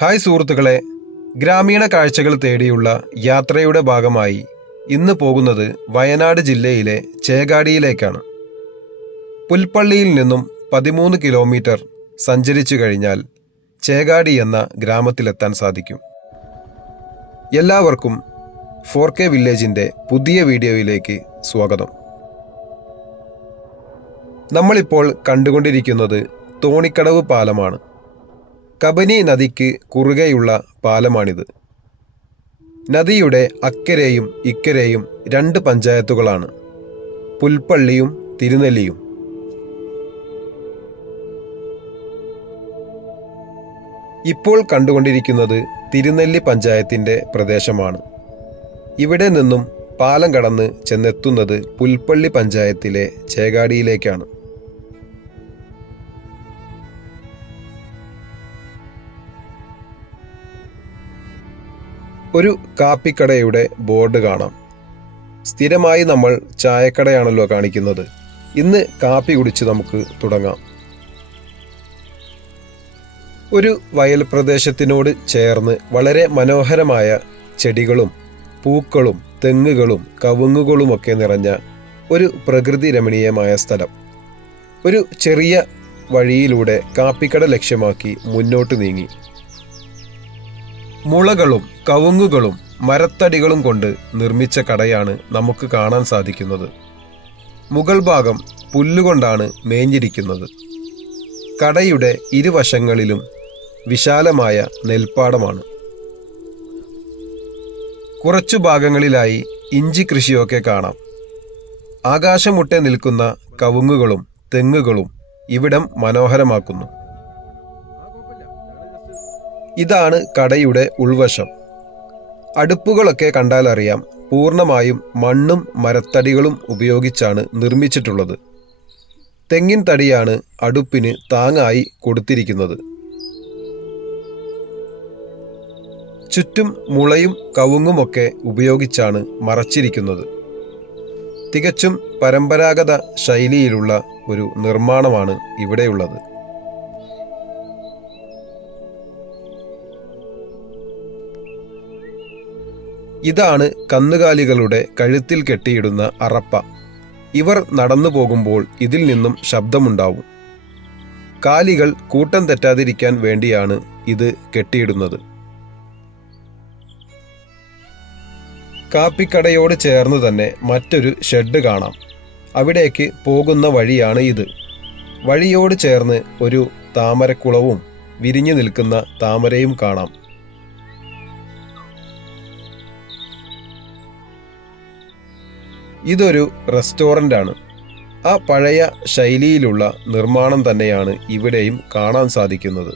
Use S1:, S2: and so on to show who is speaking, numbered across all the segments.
S1: Hi സുഹൃത്തുക്കളെ. ഗ്രാമീണ കാഴ്ചകൾ തേടിയുള്ള യാത്രയുടെ ഭാഗമായി ഇന്ന് പോകുന്നത് വയനാട് ജില്ലയിലെ ചേകാടിയിലേക്കാണ്. പുൽപ്പള്ളിയിൽ നിന്നും പതിമൂന്ന് കിലോമീറ്റർ സഞ്ചരിച്ചു കഴിഞ്ഞാൽ ചേകാടി എന്ന ഗ്രാമത്തിലെത്താൻ സാധിക്കും. എല്ലാവർക്കും ഫോർ കെ വില്ലേജിന്റെ പുതിയ വീഡിയോയിലേക്ക് സ്വാഗതം. നമ്മളിപ്പോൾ കണ്ടുകൊണ്ടിരിക്കുന്നത് തോണിക്കടവ് പാലമാണ്. കബനി നദിക്ക് കുറുകെയുള്ള പാലമാണിത്. നദിയുടെ അക്കരെയും ഇക്കരെയും രണ്ട് പഞ്ചായത്തുകളാണ്. പുൽപ്പള്ളിയും തിരുനെല്ലിയും. ഇപ്പോൾ കണ്ടുകൊണ്ടിരിക്കുന്നത് തിരുനെല്ലി പഞ്ചായത്തിന്റെ പ്രദേശമാണ്. ഇവിടെ നിന്നും പാലം കടന്ന് ചെന്നെത്തുന്നത് പുൽപ്പള്ളി പഞ്ചായത്തിലെ ചേകാടിയിലേക്കാണ്. ഒരു കാപ്പിക്കടയുടെ ബോർഡ് കാണാം. സ്ഥിരമായി നമ്മൾ ചായക്കടയാണല്ലോ കാണിക്കുന്നത്. ഇന്ന് കാപ്പി കുടിച്ച് നമുക്ക് തുടങ്ങാം. ഒരു വയൽ പ്രദേശത്തിനോട് ചേർന്ന് വളരെ മനോഹരമായ ചെടികളും പൂക്കളും തെങ്ങുകളും കവുങ്ങുകളുമൊക്കെ നിറഞ്ഞ ഒരു പ്രകൃതി രമണീയമായ സ്ഥലം. ഒരു ചെറിയ വഴിയിലൂടെ കാപ്പിക്കട ലക്ഷ്യമാക്കി മുന്നോട്ട് നീങ്ങി. മുളകളും കവുങ്ങുകളും മരത്തടികളും കൊണ്ട് നിർമ്മിച്ച കടയാണ് നമുക്ക് കാണാൻ സാധിക്കുന്നത്. മുകൾ ഭാഗം പുല്ലുകൊണ്ടാണ് മേഞ്ഞിരിക്കുന്നത്. കടയുടെ ഇരുവശങ്ങളിലും വിശാലമായ നെൽപ്പാടമാണ്. കുറച്ചു ഭാഗങ്ങളിലായി ഇഞ്ചി കൃഷിയൊക്കെ കാണാം. ആകാശമുട്ടെ നിൽക്കുന്ന കവുങ്ങുകളും തെങ്ങുകളും ഇവിടം മനോഹരമാക്കുന്നു. ഇതാണ് കടയുടെ ഉൾവശം. അടുപ്പുകളൊക്കെ കണ്ടാൽ അറിയാം പൂർണമായും മണ്ണും മരത്തടികളും ഉപയോഗിച്ചാണ് നിർമ്മിച്ചിട്ടുള്ളത്. തെങ്ങിൻ തടിയാണ് അടുപ്പിന് താങ്ങായി കൊടുത്തിരിക്കുന്നത്. ചുറ്റും മുളയും കവുങ്ങുമൊക്കെ ഉപയോഗിച്ചാണ് മറച്ചിരിക്കുന്നത്. തികച്ചും പരമ്പരാഗത ശൈലിയിലുള്ള ഒരു നിർമ്മാണമാണ് ഇവിടെയുള്ളത്. ഇതാണ് കന്നുകാലികളുടെ കഴുത്തിൽ കെട്ടിയിടുന്ന അറപ്പ. ഇവർ നടന്നു പോകുമ്പോൾ ഇതിൽ നിന്നും ശബ്ദമുണ്ടാവും. കാലികൾ കൂട്ടം തെറ്റാതിരിക്കാൻ വേണ്ടിയാണ് ഇത് കെട്ടിയിടുന്നത്. കാപ്പിക്കടയോട് ചേർന്ന് തന്നെ മറ്റൊരു ഷെഡ് കാണാം. അവിടേക്ക് പോകുന്ന വഴിയാണ് ഇത്. വഴിയോട് ചേർന്ന് ഒരു താമരക്കുളവും വിരിഞ്ഞു നിൽക്കുന്ന താമരയും കാണാം. ഇതൊരു റെസ്റ്റോറന്റ് ആണ് ആ പഴയ ശൈലിയിലുള്ള നിർമ്മാണം തന്നെയാണ് ഇവിടെയും കാണാൻ സാധിക്കുന്നത്.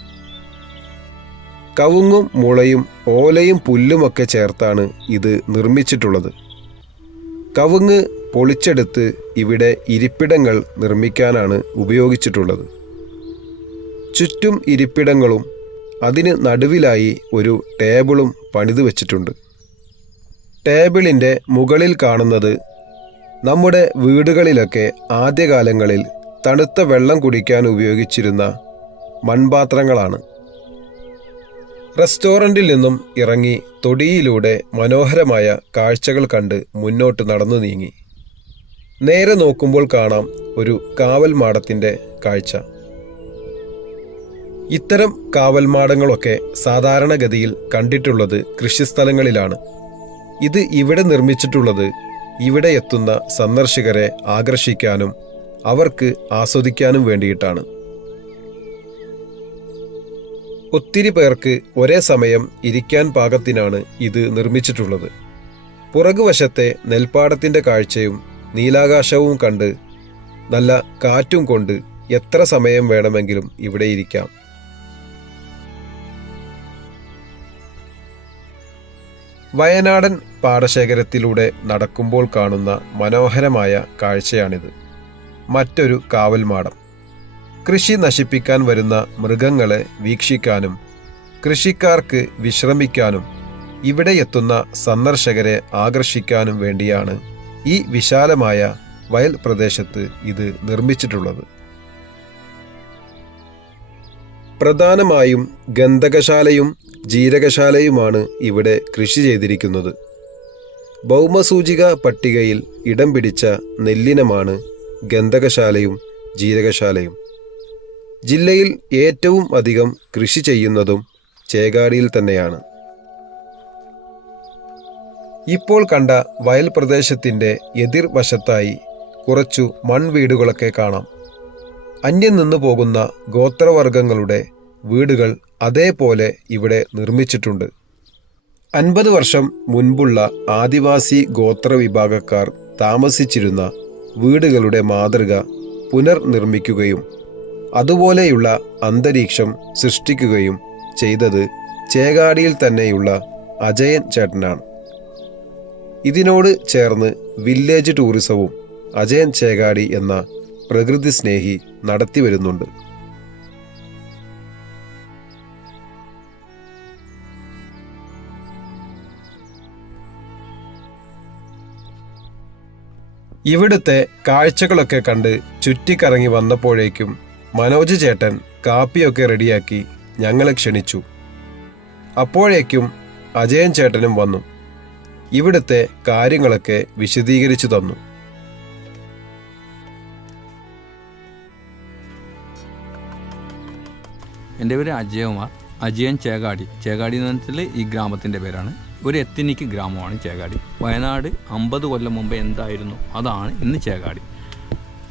S1: കവുങ്ങും മുളയും ഓലയും പുല്ലുമൊക്കെ ചേർത്താണ് ഇത് നിർമ്മിച്ചിട്ടുള്ളത്. കവുങ്ങ് പൊളിച്ചെടുത്ത് ഇവിടെ ഇരിപ്പിടങ്ങൾ നിർമ്മിക്കാനാണ് ഉപയോഗിച്ചിട്ടുള്ളത്. ചുറ്റും ഇരിപ്പിടങ്ങളും അതിന് നടുവിലായി ഒരു ടേബിളും പണിതു വച്ചിട്ടുണ്ട്. ടേബിളിന്റെ മുകളിൽ കാണുന്നത് നമ്മുടെ വീടുകളിലൊക്കെ ആദ്യകാലങ്ങളിൽ തണുത്ത വെള്ളം കുടിക്കാൻ ഉപയോഗിച്ചിരുന്ന മൺപാത്രങ്ങളാണ്. റെസ്റ്റോറന്റിൽ നിന്നും ഇറങ്ങി തൊടിയിലൂടെ മനോഹരമായ കാഴ്ചകൾ കണ്ട് മുന്നോട്ട് നടന്നു നീങ്ങി. നേരെ നോക്കുമ്പോൾ കാണാം ഒരു കാവൽ മാടത്തിന്റെ കാഴ്ച. ഇത്തരം കാവൽമാടങ്ങളൊക്കെ സാധാരണഗതിയിൽ കണ്ടിട്ടുള്ളത് കൃഷിസ്ഥലങ്ങളിലാണ്. ഇത് ഇവിടെ നിർമ്മിച്ചിട്ടുള്ളത് ഇവിടെ എത്തുന്ന സന്ദർശകരെ ആകർഷിക്കാനും അവർക്ക് ആസ്വദിക്കാനും വേണ്ടിയിട്ടാണ്. ഒത്തിരി പേർക്ക് ഒരേ സമയം ഇരിക്കാൻ പാകത്തിനാണ് ഇത് നിർമ്മിച്ചിട്ടുള്ളത്. പുറകുവശത്തെ നെൽപ്പാടത്തിന്റെ കാഴ്ചയും നീലാകാശവും കണ്ട് നല്ല കാറ്റും കൊണ്ട് എത്ര സമയം വേണമെങ്കിലും ഇവിടെ ഇരിക്കാം. വയനാടൻ പാടശേഖരത്തിലൂടെ നടക്കുമ്പോൾ കാണുന്ന മനോഹരമായ കാഴ്ചയാണിത്. മറ്റൊരു കാവൽമാടം കൃഷി നശിപ്പിക്കാൻ വരുന്ന മൃഗങ്ങളെ വീക്ഷിക്കാനും കൃഷിക്കാർക്ക് വിശ്രമിക്കാനും ഇവിടെ എത്തുന്ന സന്ദർശകരെ ആകർഷിക്കാനും വേണ്ടിയാണ് ഈ വിശാലമായ വയൽ പ്രദേശത്ത് ഇത് നിർമ്മിച്ചിട്ടുള്ളത്. പ്രധാനമായും ഗന്ധകശാലയും ജീരകശാലയുമാണ് ഇവിടെ കൃഷി ചെയ്തിരിക്കുന്നത്. ഭൗമസൂചിക പട്ടികയിൽ ഇടം പിടിച്ച നെല്ലിനമാണ് ഗന്ധകശാലയും ജീരകശാലയും. ജില്ലയിൽ ഏറ്റവും അധികം കൃഷി ചെയ്യുന്നതും ചേകാടിയിൽ തന്നെയാണ്. ഇപ്പോൾ കണ്ട വയൽ പ്രദേശത്തിന്റെ എതിർവശത്തായി കുറച്ചു മൺവീടുകളൊക്കെ കാണാം. അന്യം നിന്നു പോകുന്ന ഗോത്രവർഗങ്ങളുടെ വീടുകൾ അതേപോലെ ഇവിടെ നിർമ്മിച്ചിട്ടുണ്ട്. അൻപത് വർഷം മുൻപുള്ള ആദിവാസി ഗോത്ര വിഭാഗക്കാർ താമസിച്ചിരുന്ന വീടുകളുടെ മാതൃക പുനർനിർമ്മിക്കുകയും അതുപോലെയുള്ള അന്തരീക്ഷം സൃഷ്ടിക്കുകയും ചെയ്തത് ചേകാടിയിൽ തന്നെയുള്ള അജയൻ ചേട്ടനാണ്. ഇതിനോട് ചേർന്ന് വില്ലേജ് ടൂറിസവും അജയൻ ചേകാടി എന്ന പ്രകൃതി സ്നേഹി നടത്തി വരുന്നുണ്ട്. ഇവിടുത്തെ കാഴ്ചകളൊക്കെ കണ്ട് ചുറ്റിക്കറങ്ങി വന്നപ്പോഴേക്കും മനോജ് ചേട്ടൻ കാപ്പിയൊക്കെ റെഡിയാക്കി ഞങ്ങളെ ക്ഷണിച്ചു. അപ്പോഴേക്കും അജയൻ ചേട്ടനും വന്നു. ഇവിടുത്തെ കാര്യങ്ങളൊക്കെ വിശദീകരിച്ചു തന്നു.
S2: എന്റെ പേര് അജയകുമാർ അജയൻ ചേകാടി. ചേകാടി എന്ന് പറഞ്ഞാൽ ഈ ഗ്രാമത്തിന്റെ പേരാണ്. ഒരു എത്തിനിക്ക് ഗ്രാമമാണ് ചേകാടി. വയനാട് അമ്പത് കൊല്ലം മുമ്പ് എന്തായിരുന്നു? അതാണ് ഇന്ന് ചേകാടി.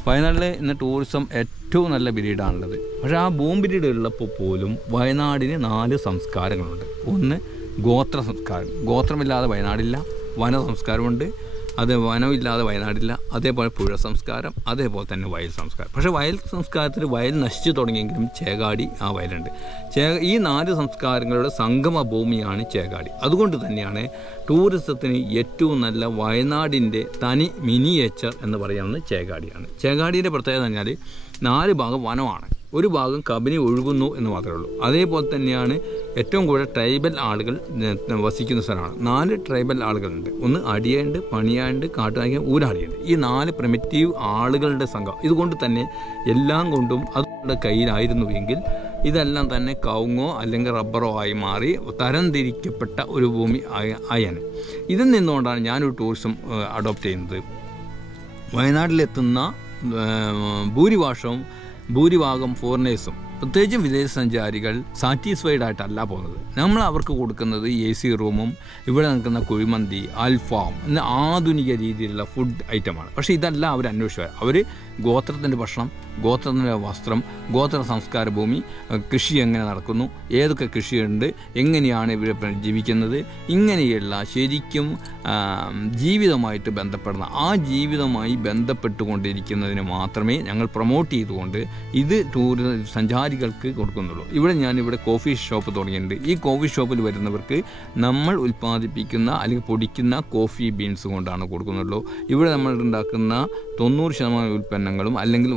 S2: വയനാട്ടിലെ ഇന്ന് ടൂറിസം ഏറ്റവും നല്ല പിരീഡാണുള്ളത്. പക്ഷേ ആ ബൂം പിരീഡ് ഉള്ളപ്പോൾ പോലും വയനാടിന് നാല് സംസ്കാരങ്ങളുണ്ട്. ഒന്ന് ഗോത്ര സംസ്കാരം. ഗോത്രമില്ലാതെ വയനാടില്ല. വന സംസ്കാരമുണ്ട് അത് വനമില്ലാതെ വയനാടില്ല. അതേപോലെ പുഴ സംസ്കാരം അതേപോലെ തന്നെ വയൽ സംസ്കാരം. പക്ഷേ വയൽ സംസ്കാരത്തിൽ വയൽ നശിച്ചു തുടങ്ങിയെങ്കിലും ചേകാടി ആ വയലുണ്ട്. ചേ ഈ നാല് സംസ്കാരങ്ങളുടെ സംഗമ ഭൂമിയാണ് ചേകാടി. അതുകൊണ്ട് തന്നെയാണ് ടൂറിസത്തിന് ഏറ്റവും നല്ല വയനാടിന്റെ തനി മിനിയേച്ചർ എന്ന് പറയാവുന്നത് ചേകാടിയാണ്. ചേകാടിയുടെ പ്രത്യേകത പറഞ്ഞാൽ നാല് ഭാഗം വനമാണ്. ഒരു ഭാഗം കബനി ഒഴുകുന്നു എന്ന് മാത്രമേ ഉള്ളൂ. അതേപോലെ തന്നെയാണ് ഏറ്റവും കൂടുതൽ ട്രൈബൽ ആളുകൾ വസിക്കുന്ന സ്ഥലമാണ്. നാല് ട്രൈബൽ ആളുകളുണ്ട്. ഒന്ന് അടിയുണ്ട് പണിയാണ്ട് കാട്ടുകാരി ഊരാളിയുണ്ട്. ഈ നാല് പ്രിമിറ്റീവ് ആളുകളുടെ സംഘം. ഇതുകൊണ്ട് തന്നെ എല്ലാം കൊണ്ടും അതുകൊണ്ട് കയ്യിലായിരുന്നു എങ്കിൽ ഇതെല്ലാം തന്നെ കവുങ്ങോ അല്ലെങ്കിൽ റബ്ബറോ ആയി മാറി തരംതിരിക്കപ്പെട്ട ഒരു ഭൂമി ആയ- ആയാണ്. ഇതിൽ നിന്നുകൊണ്ടാണ് ഞാനൊരു ടൂറിസം അഡോപ്റ്റ് ചെയ്യുന്നത്. വയനാട്ടിലെത്തുന്ന ഭൂരിഭാഷവും ഭൂരിഭാഗം ഫോറിനേഴ്സും പ്രത്യേകിച്ചും വിദേശസഞ്ചാരികൾ സാറ്റിസ്ഫൈഡ് ആയിട്ടല്ല പോകുന്നത്. നമ്മൾ അവർക്ക് കൊടുക്കുന്നത് എ സി റൂമും ഇവിടെ നിൽക്കുന്ന കുഴിമന്തി അൽഫാം എന്ന ആധുനിക രീതിയിലുള്ള ഫുഡ് ഐറ്റമാണ് പക്ഷേ ഇതല്ല അവർ അന്വേഷിച്ചു. അവർ ഗോത്രത്തിന്റെ ഭക്ഷണം ഗോത്രത്തിന്റെ വസ്ത്രം ഗോത്ര സംസ്കാര ഭൂമി കൃഷി എങ്ങനെ നടക്കുന്നു ഏതൊക്കെ കൃഷിയുണ്ട് എങ്ങനെയാണ് ഇവിടെ ജീവിക്കുന്നത് ഇങ്ങനെയുള്ള ശരിക്കും ജീവിതമായിട്ട് ബന്ധപ്പെടുന്ന ആ ജീവിതമായി ബന്ധപ്പെട്ടുകൊണ്ടിരിക്കുന്നതിന് മാത്രമേ ഞങ്ങൾ പ്രൊമോട്ട് ചെയ്തുകൊണ്ട് ഇത് ടൂറി സഞ്ചാരികൾക്ക് കൊടുക്കുന്നുള്ളൂ. ഇവിടെ ഞാൻ ഇവിടെ കോഫി ഷോപ്പ് തുടങ്ങിയിട്ടുണ്ട്. ഈ കോഫി ഷോപ്പിൽ വരുന്നവർക്ക് നമ്മൾ ഉൽപ്പാദിപ്പിക്കുന്ന അല്ലെങ്കിൽ പൊടിക്കുന്ന കോഫി ബീൻസ് കൊണ്ടാണ് കൊടുക്കുന്നുള്ളൂ. ഇവിടെ നമ്മൾ ഉണ്ടാക്കുന്ന തൊണ്ണൂറ് ശതമാനം ഉൽപ്പന്നങ്ങളും അല്ലെങ്കിൽ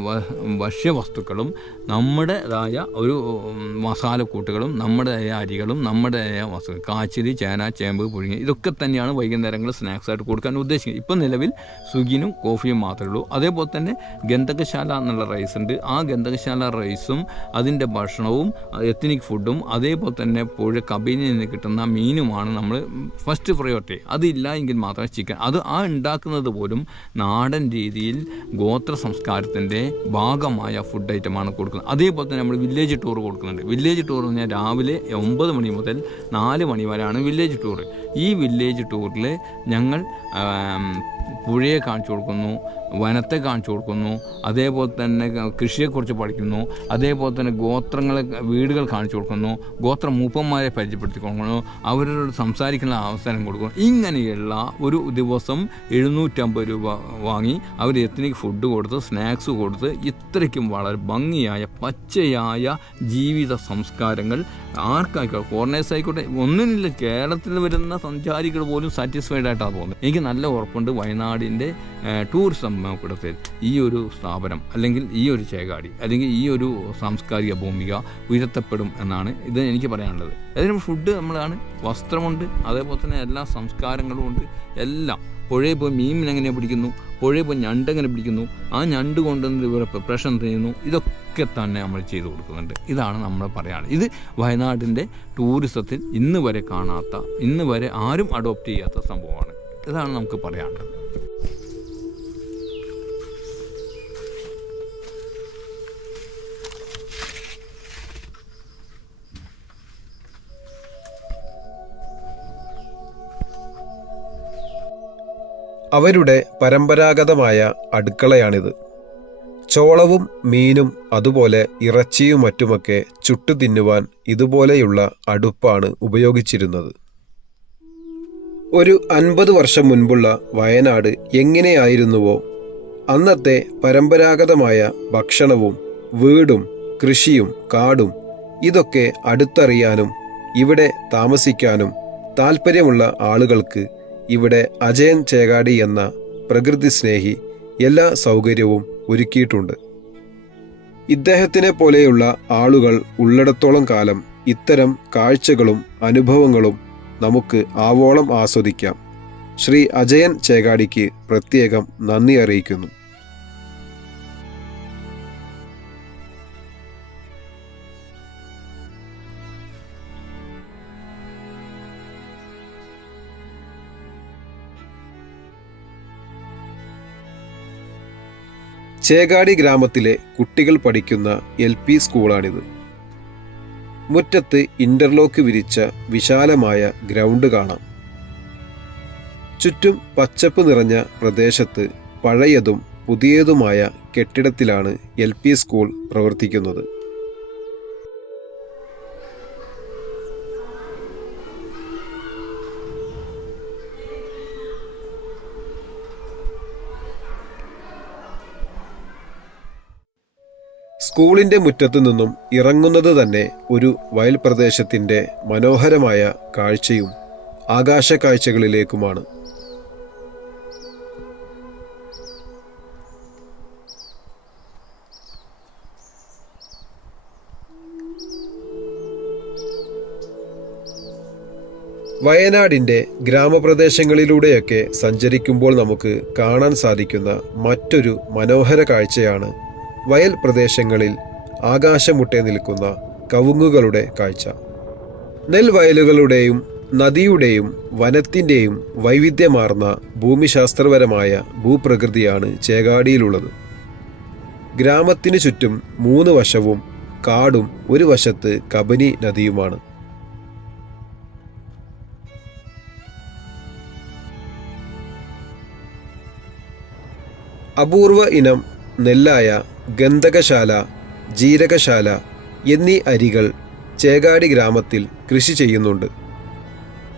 S2: ഭക്ഷ്യവസ്തുക്കളും നമ്മുടേതായ ഒരു മസാല മസാലക്കൂട്ടുകളും നമ്മുടേതായ അരികളും നമ്മുടേതായ വസ്തു കാച്ചിരി ചേന ചേമ്പ് പുഴുങ്ങി ഇതൊക്കെ തന്നെയാണ് വൈകുന്നേരങ്ങളിൽ സ്നാക്സ് ആയിട്ട് കൊടുക്കാൻ ഉദ്ദേശിക്കുന്നത്. ഇപ്പം നിലവിൽ സുഗിനും കോഫിയും മാത്രമേ ഉള്ളൂ. അതേപോലെ തന്നെ ഗന്ധകശാല എന്നുള്ള റൈസ് ഉണ്ട്. ആ ഗന്ധകശാല റൈസും അതിന്റെ ഭക്ഷണവും എത്തനിക് ഫുഡും അതേപോലെ തന്നെ പുഴ കബീനിൽ നിന്ന് കിട്ടുന്ന മീനുമാണ് നമ്മൾ ഫസ്റ്റ് പ്രയോറിറ്റി അതില്ല എങ്കിൽ മാത്രമേ ചിക്കൻ. അത് ആ ഉണ്ടാക്കുന്നത് പോലും നാടൻ രീതിയിൽ ഗോത്ര സംസ്കാരത്തിന്റെ ഭാഗമായ ഫുഡ് ഐറ്റമാണ് കൊടുക്കുന്നത്. അതേപോലെ തന്നെ നമ്മൾ വില്ലേജ് ടൂർ കൊടുക്കുന്നുണ്ട്. വില്ലേജ് ടൂർ എന്ന് പറഞ്ഞാൽ രാവിലെ ഒമ്പത് മണി മുതൽ നാല് മണി വരെയാണ് വില്ലേജ് ടൂർ ഈ വില്ലേജ് ടൂറിൽ ഞങ്ങൾ പുഴയെ കാണിച്ചു കൊടുക്കുന്നു വനത്തെ കാണിച്ചു കൊടുക്കുന്നു അതേപോലെ തന്നെ കൃഷിയെക്കുറിച്ച് പഠിക്കുന്നു അതേപോലെ തന്നെ ഗോത്രങ്ങളെ വീടുകൾ കാണിച്ചു കൊടുക്കുന്നു ഗോത്ര മൂപ്പന്മാരെ പരിചയപ്പെടുത്തി കൊടുക്കുന്നു അവരോട് സംസാരിക്കുന്ന അവസരം കൊടുക്കുന്നു. ഇങ്ങനെയുള്ള ഒരു ദിവസം എഴുന്നൂറ്റമ്പത് രൂപ വാങ്ങി അവർ എത്തനിക് ഫുഡ് കൊടുത്ത് സ്നാക്സ് കൊടുത്ത് ഇത്രയ്ക്കും വളരെ ഭംഗിയായ പച്ചയായ ജീവിത സംസ്കാരങ്ങൾ ആർക്കായിക്കോട്ടെ ഫോറിനേഴ്സ് ആയിക്കോട്ടെ ഒന്നിനില്ല കേരളത്തിൽ വരുന്ന സഞ്ചാരികൾ പോലും സാറ്റിസ്ഫൈഡ് ആയിട്ടാണ് പോകുന്നത് എനിക്ക് നല്ല ഉറപ്പുണ്ട് വയനാടിന്റെ ടൂറിസം കൂടത്തിൽ ഈ ഒരു സ്ഥാപനം അല്ലെങ്കിൽ ഈ ഒരു ചേകാടി അല്ലെങ്കിൽ ഈ ഒരു സാംസ്കാരിക ഭൂമിക ഉയർത്തപ്പെടും എന്നാണ് ഇത് എനിക്ക് പറയാനുള്ളത്. അതിന് ഫുഡ് നമ്മളാണ് വസ്ത്രമുണ്ട് അതേപോലെ തന്നെ എല്ലാ സംസ്കാരങ്ങളും ഉണ്ട് എല്ലാം. പുഴയിൽ പോയി എങ്ങനെ പിടിക്കുന്നു പുഴയിൽ പോയി ഞണ്ട് എങ്ങനെ പിടിക്കുന്നു ആ ഞണ്ട് കൊണ്ടുവന്ന് ഇവരെ പ്രിപ്പറേഷൻ ചെയ്യുന്നു ഇതൊക്കെ തന്നെ നമ്മൾ ചെയ്തു കൊടുക്കുന്നുണ്ട്. ഇതാണ് നമ്മൾ പറയാനുള്ളത്. ഇത് വയനാടിന്റെ ടൂറിസത്തിൽ ഇന്ന് വരെ കാണാത്ത ഇന്ന് വരെ ആരും അഡോപ്റ്റ് ചെയ്യാത്ത സംഭവമാണ്. ഇതാണ് നമുക്ക് പറയാനുള്ളത്.
S1: അവരുടെ പരമ്പരാഗതമായ അടുക്കളയാണിത്. ചോളവും മീനും അതുപോലെ ഇറച്ചിയും മറ്റുമൊക്കെ ചുട്ടു തിന്നുവാൻ ഇതുപോലെയുള്ള അടുപ്പാണ് ഉപയോഗിച്ചിരുന്നത്. ഒരു അൻപത് വർഷം മുൻപുള്ള വയനാട് എങ്ങനെയായിരുന്നുവോ? അന്നത്തെ പരമ്പരാഗതമായ ഭക്ഷണവും വീടും കൃഷിയും കാടും ഇതൊക്കെ അടുത്തറിയാനും ഇവിടെ താമസിക്കാനും താല്പര്യമുള്ള ആളുകൾക്ക് ഇവിടെ അജയൻ ചേകാടി എന്ന പ്രകൃതി സ്നേഹി എല്ലാ സൗകര്യവും ഒരുക്കിയിട്ടുണ്ട്. ഇദ്ദേഹത്തിനെ പോലെയുള്ള ആളുകൾ ഉള്ളിടത്തോളം കാലം ഇത്തരം കാഴ്ചകളും അനുഭവങ്ങളും നമുക്ക് ആവോളം ആസ്വദിക്കാം. ശ്രീ അജയൻ ചേകാടിക്ക് പ്രത്യേകം നന്ദി അറിയിക്കുന്നു. ചേകാടി ഗ്രാമത്തിലെ കുട്ടികൾ പഠിക്കുന്ന എൽ പി സ്കൂളാണിത്. മുറ്റത്ത് ഇന്റർലോക്ക് വിരിച്ച വിശാലമായ ഗ്രൗണ്ട് കാണാം. ചുറ്റും പച്ചപ്പ് നിറഞ്ഞ പ്രദേശത്ത് പഴയതും പുതിയതുമായ കെട്ടിടത്തിലാണ് എൽ സ്കൂൾ പ്രവർത്തിക്കുന്നത്. സ്കൂളിന്റെ മുറ്റത്തു നിന്നും ഇറങ്ങുന്നത് തന്നെ ഒരു വയൽ പ്രദേശത്തിന്റെ മനോഹരമായ കാഴ്ചയും ആകാശ കാഴ്ചകളിലേക്കുമാണ് വയനാടിന്റെ ഗ്രാമപ്രദേശങ്ങളിലൂടെയൊക്കെ സഞ്ചരിക്കുമ്പോൾ നമുക്ക് കാണാൻ സാധിക്കുന്ന മറ്റൊരു മനോഹര കാഴ്ചയാണ് വയൽ പ്രദേശങ്ങളിൽ ആകാശമുട്ടെ നിൽക്കുന്ന കവുങ്ങുകളുടെ കാഴ്ച. നെൽവയലുകളുടെയും നദിയുടെയും വനത്തിന്റെയും വൈവിധ്യമാർന്ന ഭൂമിശാസ്ത്രപരമായ ഭൂപ്രകൃതിയാണ് ചേകാടിയിലുള്ളത്. ഗ്രാമത്തിനു ചുറ്റും മൂന്ന് വശവും കാടും ഒരു വശത്ത് കബനി നദിയുമാണ്. അപൂർവ ഇനം നെല്ലായ ഗന്ധകശാല ജീരകശാല എന്നീ അരികൾ ചേകാടി ഗ്രാമത്തിൽ കൃഷി ചെയ്യുന്നുണ്ട്.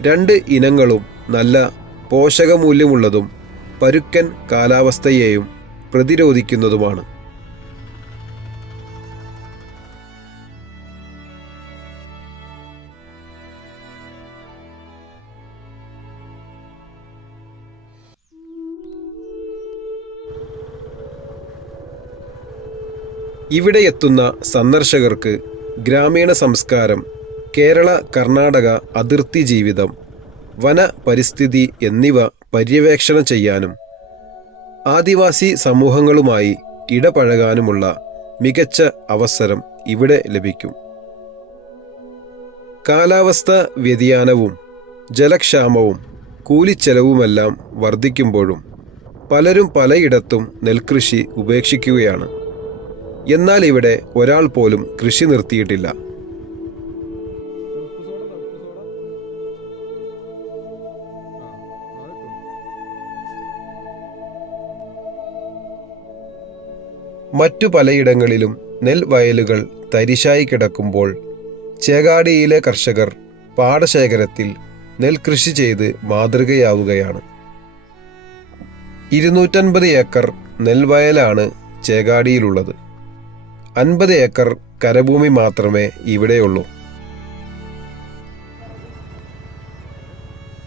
S1: രണ്ട് ഇനങ്ങളും നല്ല പോഷകമൂല്യമുള്ളതും പരുക്കൻ കാലാവസ്ഥയെയും പ്രതിരോധിക്കുന്നതുമാണ്. ഇവിടെ എത്തുന്ന സന്ദർശകർക്ക് ഗ്രാമീണ സംസ്കാരം കേരള കർണാടക അതിർത്തി ജീവിതം വന പരിസ്ഥിതി എന്നിവ പര്യവേക്ഷണം ചെയ്യാനും ആദിവാസി സമൂഹങ്ങളുമായി ഇടപഴകാനുമുള്ള മികച്ച അവസരം ഇവിടെ ലഭിക്കും. കാലാവസ്ഥ വ്യതിയാനവും ജലക്ഷാമവും കൂലിച്ചെലവുമെല്ലാം വർദ്ധിക്കുമ്പോഴും പലരും പലയിടത്തും നെൽകൃഷി ഉപേക്ഷിക്കുകയാണ്. എന്നാൽ ഇവിടെ ഒരാൾ പോലും കൃഷി നിർത്തിയിട്ടില്ല. മറ്റു പലയിടങ്ങളിലും നെൽവയലുകൾ തരിശായി കിടക്കുമ്പോൾ ചേകാടിയിലെ കർഷകർ പാടശേഖരത്തിൽ നെൽകൃഷി ചെയ്ത് മാതൃകയാവുകയാണ്. ഇരുന്നൂറ്റൻപത് ഏക്കർ നെൽവയലാണ് ചേകാടിയിലുള്ളത്. അൻപത് ഏക്കർ കരഭൂമി മാത്രമേ ഇവിടെയുള്ളൂ.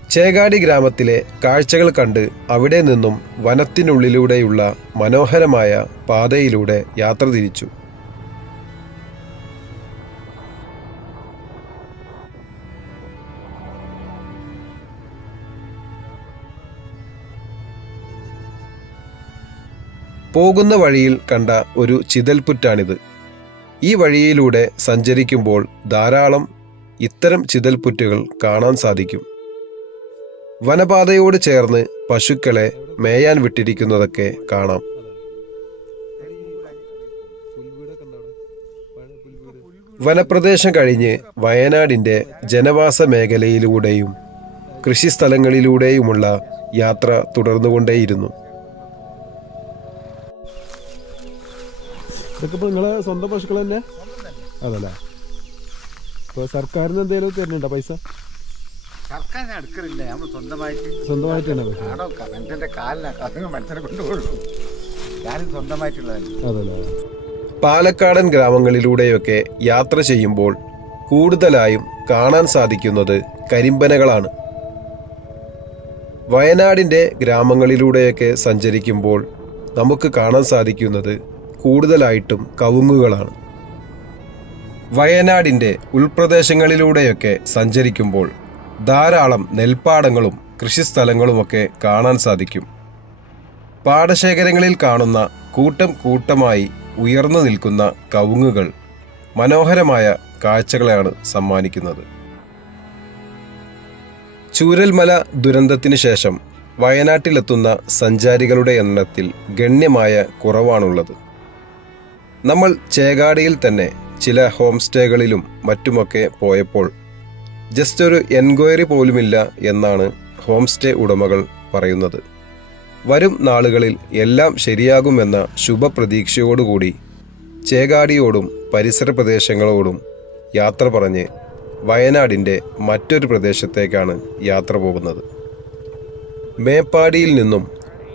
S1: ചേകാടി ഗ്രാമത്തിലെ കാഴ്ചകൾ കണ്ട് അവിടെ നിന്നും വനത്തിനുള്ളിലൂടെയുള്ള മനോഹരമായ പാതയിലൂടെ യാത്ര തിരിച്ചു. പോകുന്ന വഴിയിൽ കണ്ട ഒരു ചിതൽപുറ്റാണിത്. ഈ വഴിയിലൂടെ സഞ്ചരിക്കുമ്പോൾ ധാരാളം ഇത്തരം ചിതൽപുറ്റുകൾ കാണാൻ സാധിക്കും. വനപാതയോട് ചേർന്ന് പശുക്കളെ മേയാൻ വിട്ടിരിക്കുന്നതൊക്കെ കാണാം. വനപ്രദേശം കഴിഞ്ഞ് വയനാടിന്റെ ജനവാസ മേഖലയിലൂടെയും കൃഷിസ്ഥലങ്ങളിലൂടെയുമുള്ള യാത്ര തുടർന്നുകൊണ്ടേയിരുന്നു.
S3: ഇതൊക്കെ ഇപ്പോൾ നിങ്ങളെ സ്വന്തം പശുക്കൾ തന്നെ? അതല്ലേ? ഇപ്പോൾ സർക്കാരിന് എന്തെങ്കിലും തരുന്നുണ്ടോ പൈസ?
S4: സർക്കാർ എടുക്കലില്ല നമ്മൾ സ്വന്തമായിട്ട് അതുങ്ങൾ മനുഷ്യനെ കൊണ്ടുപോകുള്ളൂ. ഞാനും സ്വന്തമായിട്ടുള്ളതല്ല.
S3: അതല്ലേ?
S1: പാലക്കാടൻ ഗ്രാമങ്ങളിലൂടെയൊക്കെ യാത്ര ചെയ്യുമ്പോൾ കൂടുതലായും കാണാൻ സാധിക്കുന്നത് കരിമ്പനകളാണ്. വയനാടിന്റെ ഗ്രാമങ്ങളിലൂടെയൊക്കെ സഞ്ചരിക്കുമ്പോൾ നമുക്ക് കാണാൻ സാധിക്കുന്നത് കൂടുതലായിട്ടും കവുങ്ങുകളാണ്. വയനാടിന്റെ ഉൾപ്രദേശങ്ങളിലൂടെയൊക്കെ സഞ്ചരിക്കുമ്പോൾ ധാരാളം നെൽപ്പാടങ്ങളും കൃഷിസ്ഥലങ്ങളുമൊക്കെ കാണാൻ സാധിക്കും. പാടശേഖരങ്ങളിൽ കാണുന്ന കൂട്ടം കൂട്ടമായി ഉയർന്നു നിൽക്കുന്ന കവുങ്ങുകൾ മനോഹരമായ കാഴ്ചകളെയാണ് സമ്മാനിക്കുന്നത്. ചൂരൽമല ദുരന്തത്തിന് ശേഷം വയനാട്ടിലെത്തുന്ന സഞ്ചാരികളുടെ എണ്ണത്തിൽ ഗണ്യമായ കുറവാണുള്ളത്. നമ്മൾ ചേകാടിയിൽ തന്നെ ചില ഹോം സ്റ്റേകളിലും മറ്റുമൊക്കെ പോയപ്പോൾ ജസ്റ്റ് ഒരു എൻക്വയറി പോലുമില്ല എന്നാണ് ഹോം സ്റ്റേ ഉടമകൾ പറയുന്നത്. വരും നാളുകളിൽ എല്ലാം ശരിയാകുമെന്ന ശുഭപ്രതീക്ഷയോടുകൂടി ചേകാടിയോടും പരിസര പ്രദേശങ്ങളോടും യാത്ര പറഞ്ഞ് വയനാടിന്റെ മറ്റൊരു പ്രദേശത്തേക്കാണ് യാത്ര പോകുന്നത്. മേപ്പാടിയിൽ നിന്നും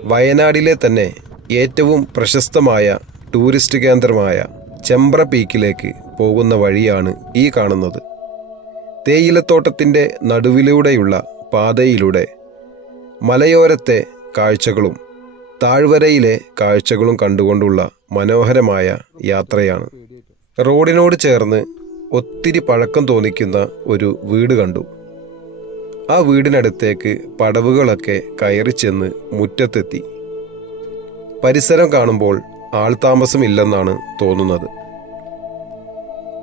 S1: വയനാടിലെ തന്നെ ഏറ്റവും പ്രശസ്തമായ ടൂറിസ്റ്റ് കേന്ദ്രമായ ചെമ്പ്ര പീക്കിലേക്ക് പോകുന്ന വഴിയാണ് ഈ കാണുന്നത്. തേയിലത്തോട്ടത്തിന്റെ നടുവിലൂടെയുള്ള പാതയിലൂടെ മലയോരത്തെ കാഴ്ചകളും താഴ്വരയിലെ കാഴ്ചകളും കണ്ടുകൊണ്ടുള്ള മനോഹരമായ യാത്രയാണ്. റോഡിനോട് ചേർന്ന് ഒത്തിരി പഴക്കം തോന്നിക്കുന്ന ഒരു വീട് കണ്ടു. ആ വീടിനടുത്തേക്ക് പടവുകളൊക്കെ കയറി ചെന്ന് മുറ്റത്തെത്തി. പരിസരം കാണുമ്പോൾ ആൾതാമസമില്ലെന്നാണ് തോന്നുന്നത്.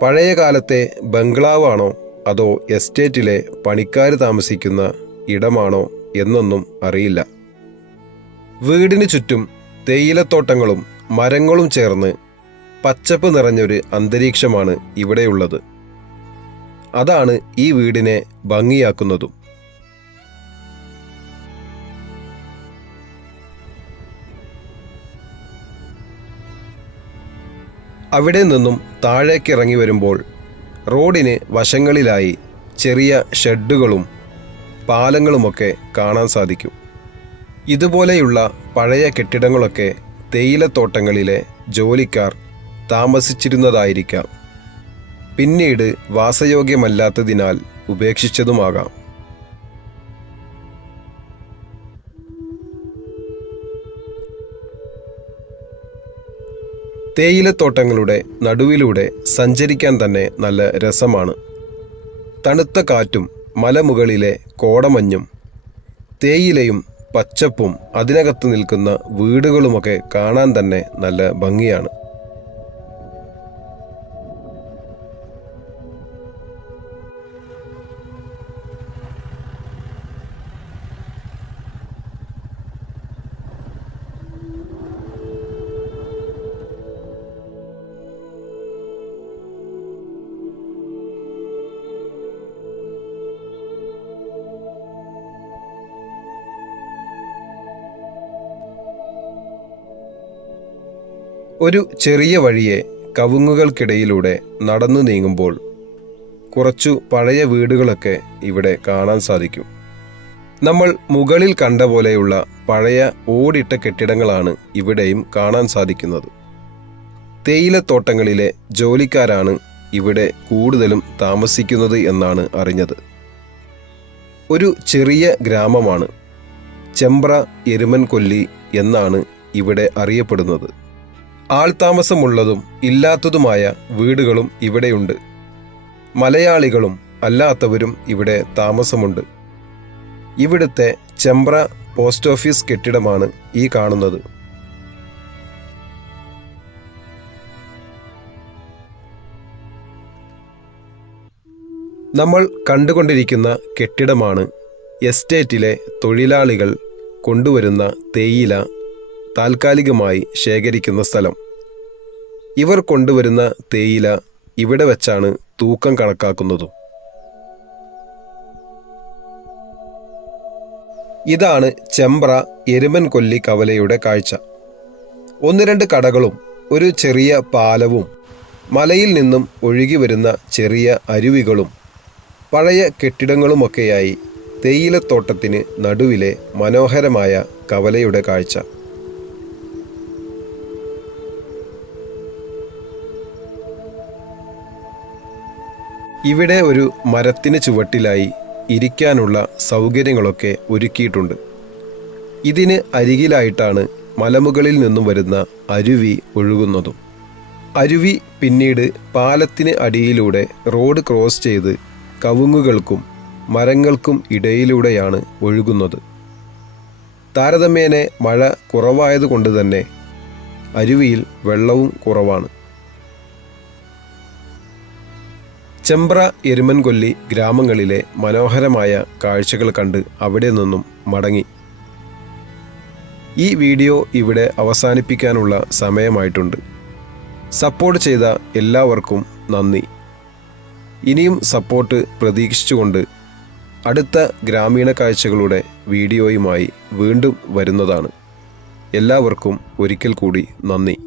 S1: പഴയ കാലത്തെ ബംഗ്ലാവാണോ അതോ എസ്റ്റേറ്റിലെ പണിക്കാർ താമസിക്കുന്ന ഇടമാണോ എന്നൊന്നും അറിയില്ല. വീടിന് ചുറ്റും തേയിലത്തോട്ടങ്ങളും മരങ്ങളും ചേർന്ന് പച്ചപ്പ് നിറഞ്ഞൊരു അന്തരീക്ഷമാണ് ഇവിടെയുള്ളത്. അതാണ് ഈ വീടിനെ ഭംഗിയാക്കുന്നതും. അവിടെ നിന്നും താഴേക്ക് ഇറങ്ങി വരുമ്പോൾ റോഡിന് വശങ്ങളിലായി ചെറിയ ഷെഡുകളും പാലങ്ങളുമൊക്കെ കാണാൻ സാധിക്കും. ഇതുപോലെയുള്ള പഴയ കെട്ടിടങ്ങളൊക്കെ തേയിലത്തോട്ടങ്ങളിലെ ജോലിക്കാർ താമസിച്ചിരുന്നതായിരിക്കാം. പിന്നീട് വാസയോഗ്യമല്ലാത്തതിനാൽ ഉപേക്ഷിച്ചതുമാകാം. തേയിലത്തോട്ടങ്ങളുടെ നടുവിലൂടെ സഞ്ചരിക്കാൻ തന്നെ നല്ല രസമാണ്. തണുത്ത കാറ്റും മലമുകളിലെ കോടമഞ്ഞും തേയിലയും പച്ചപ്പും അതിനകത്ത് നിൽക്കുന്ന വീടുകളുമൊക്കെ കാണാൻ തന്നെ നല്ല ഭംഗിയാണ്. ഒരു ചെറിയ വഴിയെ കവുങ്ങുകൾക്കിടയിലൂടെ നടന്നു നീങ്ങുമ്പോൾ കുറച്ചു പഴയ വീടുകളൊക്കെ ഇവിടെ കാണാൻ സാധിക്കും. നമ്മൾ മുകളിൽ കണ്ട പോലെയുള്ള പഴയ ഓടിട്ട കെട്ടിടങ്ങളാണ് ഇവിടെയും കാണാൻ സാധിക്കുന്നത്. തേയിലത്തോട്ടങ്ങളിലെ ജോലിക്കാരാണ് ഇവിടെ കൂടുതലും താമസിക്കുന്നത് എന്നാണ് അറിഞ്ഞത്. ഒരു ചെറിയ ഗ്രാമമാണ്. ചെമ്പ്ര എരുമൻകൊല്ലി എന്നാണ് ഇവിടെ അറിയപ്പെടുന്നത്. ആൾതാമസമുള്ളതും ഇല്ലാത്തതുമായ വീടുകളും ഇവിടെയുണ്ട്. മലയാളികളും അല്ലാത്തവരും ഇവിടെ താമസമുണ്ട്. ഇവിടുത്തെ ചെമ്പ്ര പോസ്റ്റ് ഓഫീസ് കെട്ടിടമാണ് ഈ കാണുന്നത്. നമ്മൾ കണ്ടുകൊണ്ടിരിക്കുന്ന കെട്ടിടമാണ് എസ്റ്റേറ്റിലെ തൊഴിലാളികൾ കൊണ്ടുവരുന്ന തേയില താൽക്കാലികമായി ശേഖരിക്കുന്ന സ്ഥലം. ഇവർ കൊണ്ടുവരുന്ന തേയില ഇവിടെ വെച്ചാണ് തൂക്കം കണക്കാക്കുന്നതും. ഇതാണ് ചെമ്പ്ര എരുമൻ കൊല്ലി കവലയുടെ കാഴ്ച. ഒന്ന് രണ്ട് കടകളും ഒരു ചെറിയ പാലവും മലയിൽ നിന്നും ഒഴുകി വരുന്ന ചെറിയ അരുവികളും പഴയ കെട്ടിടങ്ങളുമൊക്കെയായി തേയിലത്തോട്ടത്തിന് നടുവിലെ മനോഹരമായ കവലയുടെ കാഴ്ച. ഇവിടെ ഒരു മരത്തിന് ചുവട്ടിലായി ഇരിക്കാനുള്ള സൗകര്യങ്ങളൊക്കെ ഒരുക്കിയിട്ടുണ്ട്. ഇതിന് അരികിലായിട്ടാണ് മലമുകളിൽ നിന്നും വരുന്ന അരുവി ഒഴുകുന്നതും. അരുവി പിന്നീട് പാലത്തിന് അടിയിലൂടെ റോഡ് ക്രോസ് ചെയ്ത് കവുങ്ങുകൾക്കും മരങ്ങൾക്കും ഇടയിലൂടെയാണ് ഒഴുകുന്നത്. താരതമ്യേന മഴ കുറവായതുകൊണ്ട് തന്നെ അരുവിയിൽ വെള്ളവും കുറവാണ്. ചെമ്പ്ര എരുമൻകൊല്ലി ഗ്രാമങ്ങളിലെ മനോഹരമായ കാഴ്ചകൾ കണ്ട് അവിടെ നിന്നും മടങ്ങി. ഈ വീഡിയോ ഇവിടെ അവസാനിപ്പിക്കാനുള്ള സമയമായിട്ടുണ്ട്. സപ്പോർട്ട് ചെയ്ത എല്ലാവർക്കും നന്ദി. ഇനിയും സപ്പോർട്ട് പ്രതീക്ഷിച്ചുകൊണ്ട് അടുത്ത ഗ്രാമീണ കാഴ്ചകളുടെ വീഡിയോയുമായി വീണ്ടും വരുന്നതാണ്. എല്ലാവർക്കും ഒരിക്കൽ കൂടി നന്ദി.